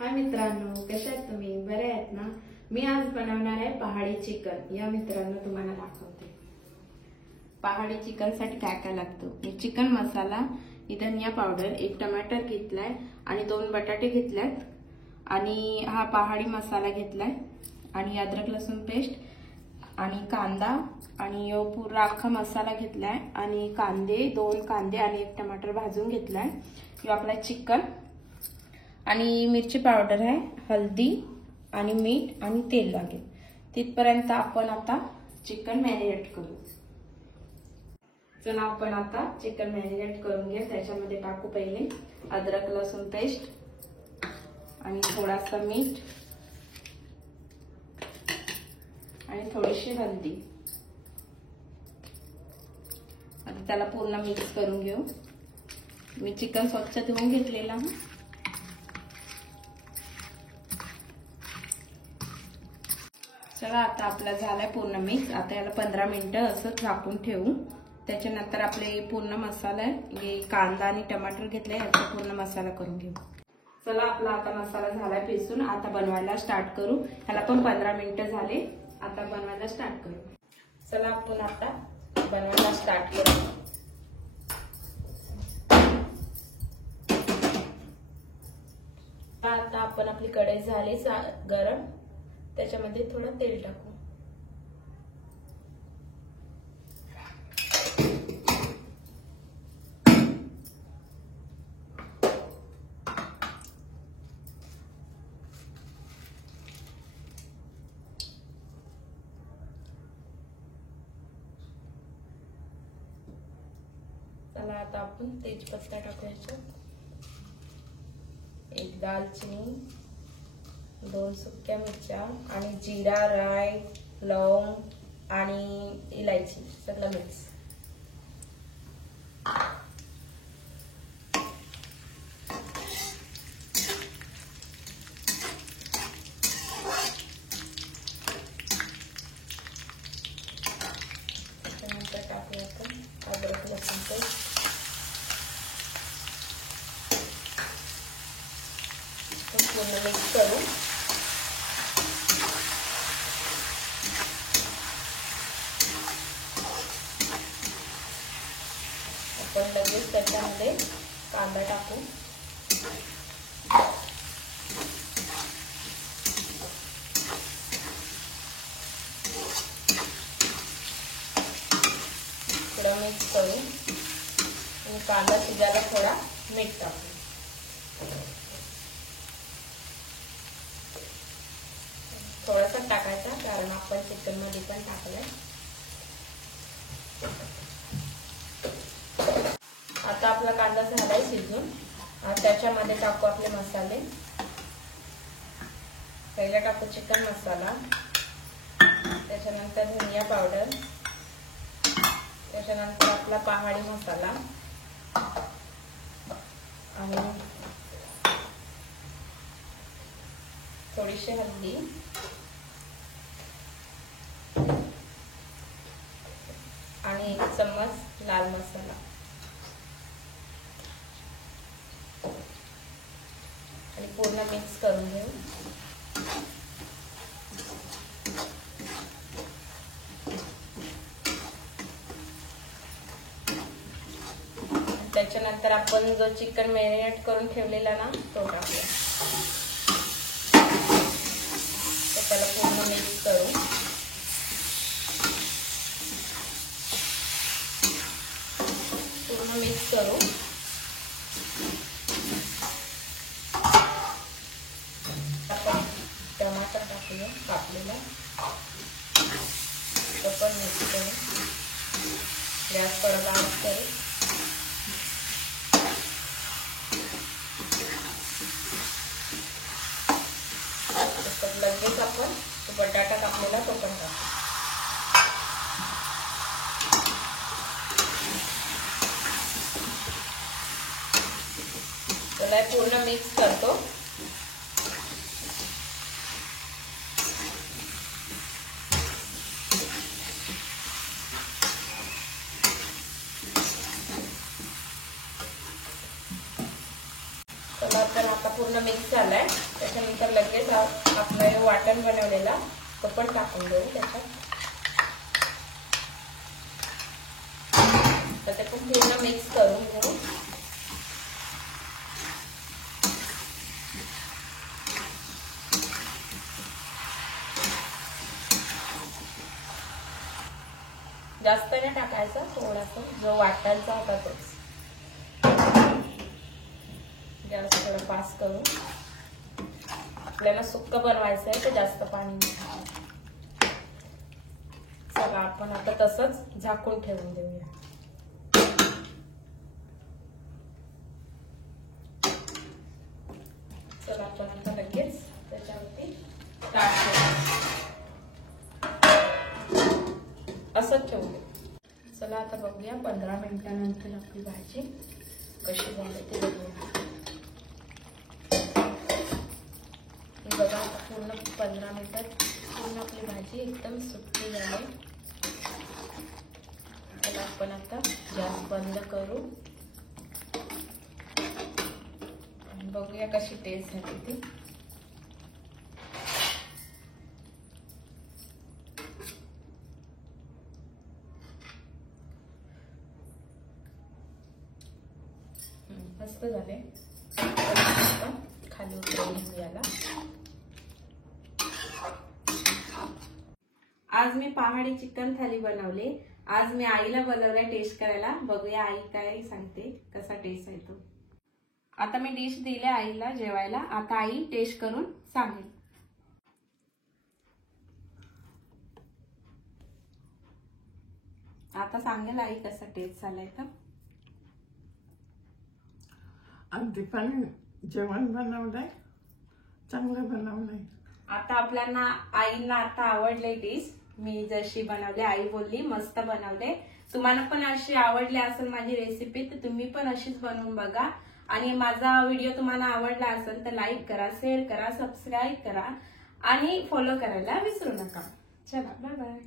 हाय मित्रांनो, कशा आहेत तुम्ही? बरे आहेत ना? मी आज बनवणार आहे पहाडी चिकन। या मित्रांनो तुम्हाला दाखवते। पहाडी चिकन साठी काय काय लागतं। मी चिकन मसाला, धनिया पावडर, एक टमाटर घेतलाय आणि 2 बटाटे घेतलेत आणि हा पहाडी मसाला घेतलाय आणि अद्रक लसूण पेस्ट आणि कांदा आणि यो पूरा अख्खा मसाला घेतलाय आणि कांदे 2 कांदे आणि एक टमाटर भाजून घेतलाय। यो आपला चिकन आणि मिरची पावडर आहे, हल्दी आणि मीठ आणि तेल लागेल। तिथपर्यंत आपण आता चिकन मॅरिनेट करू। चला आपण आता चिकन मॅरिनेट करून घेऊ। त्याच्यामध्ये टाकू पहिले अद्रक लसूण पेस्ट आणि थोडासा मीठ आणि थोडीशी हल्दी। आता त्याला पूर्ण मिक्स करून घेऊ। मी चिकन स्वच्छ धुवून घेतलेला आहे। चला आता आपला झालाय पूर्ण मिक्स। आता याला 15 मिनिटं असं झाकून ठेवू। त्याच्यानंतर आपले पूर्ण मसाला आहे, कांदा आणि टमाटर घेतले, याचा पूर्ण मसाला करून घेऊ। चला आपला आता मसाला झालाय पिसून। आता बनवायला स्टार्ट करू। ह्याला पण 15 मिनिटं झाले। आता बनवायला स्टार्ट करू। चला आपण आता बनवायला स्टार्ट करू। आता आपण आपली कढई झाली गरम, त्याच्यामध्ये थोडं तेल टाकू। चला आता आपण तेजपत्ता टाकायचा, एक दालचिनी, 2 सुक्या मिरच्या आणि जीरा, राई, लवंग आणि इलायची सगळं मिक्स। त्यानंतर टाकूया आपण अद्रक लसूण पेस्ट, पूर्ण मिक्स करू। आपण लगेच त्याच्यामध्ये कांदा टाकू। थोडा मिक्स करू आणि कांदा शिजायला थोडा मीठ टाकू। थोडासा टाकायचा कारण आपण चिकन मध्ये पण टाकलंय। आता आपला कांदा झालाय शिजून। त्याच्यामध्ये टाकू आपले मसाले। पहिला टाकू चिकन मसाला, त्याच्यानंतर धनिया पावडर, त्याच्यानंतर आपला पहाडी मसाला आणि थोडीशी हल्दी आणि 1 चम्मच लाल मसाला आणि पूर्ण मिक्स करून घेऊ। त्याच्यानंतर आपण जो चिकन मॅरिनेट करून ठेवलेला ना तो टाकूया। त्याला पूर्ण मिक्स करू। पूर्ण मिक्स करू। आपण टमाटर टाकूया कापलेला, तो पण मिक्स करू। गॅस थोडा बारीक करू। लगेच आपण तो बटाटा कापलेला तो पण टाकू। त्याला पूर्ण मिक्स करतो। चला तर आता पूर्ण मिक्स झालाय त्याच्यानंतर लगेच आपलं वाटण बनवलेला तो पण टाकून देऊ त्याच्यात. तर ते पण पूर्ण मिक्स करून घेऊ. जास्त नाही टाकायचं, थोडासा जो वाटायचा होता तोच. गॅस थोडा फास्ट करून आपल्याला सुक्क बनवायचं आहे तर जास्त पाणी. चला आपण आता तसंच झाकून ठेवून देऊया. चला आपण आता लगेच त्याच्यावरती असंच ठेवू दे. चला आता बघूया 15 मिनिटानंतर आपली भाजी कशी झाली ते बघूया. हे बघा आता पूर्ण 15 मिनिटात पूर्ण आपली भाजी एकदम सुकी झाली. चला आपण आता गॅस बंद करू आणि बघूया कशी टेस्ट झाली ती. मस्त झाले. खाली उतरवून घेऊ याला. आज मी पहाडी चिकन थाली बनवले. आज मी आईला बोलवलंय टेस्ट करायला. बघूया आई काय सांगते, कसा टेस्ट आहे तो. आता मी डिश दिले आईला जेवायला. आता आई टेस्ट करून सांगेल. आता सांगेल आई कसा टेस्ट झालाय तर. अगदी पण जेवण बनवलंय, चांगलं बनवलंय. आता आपल्याला आईला आता आवडले डिश. मी जशी बनवले आई बोलली मस्त बनवले. तुम्हाला पण अशी आवडली असेल माझी रेसिपी तर तुम्ही पण अशीच बनवून बघा. आणि माझा व्हिडिओ तुम्हाला आवडला असेल तर लाईक करा, शेअर करा, सबस्क्राईब करा आणि फॉलो करायला विसरू नका. चला बाय बाय.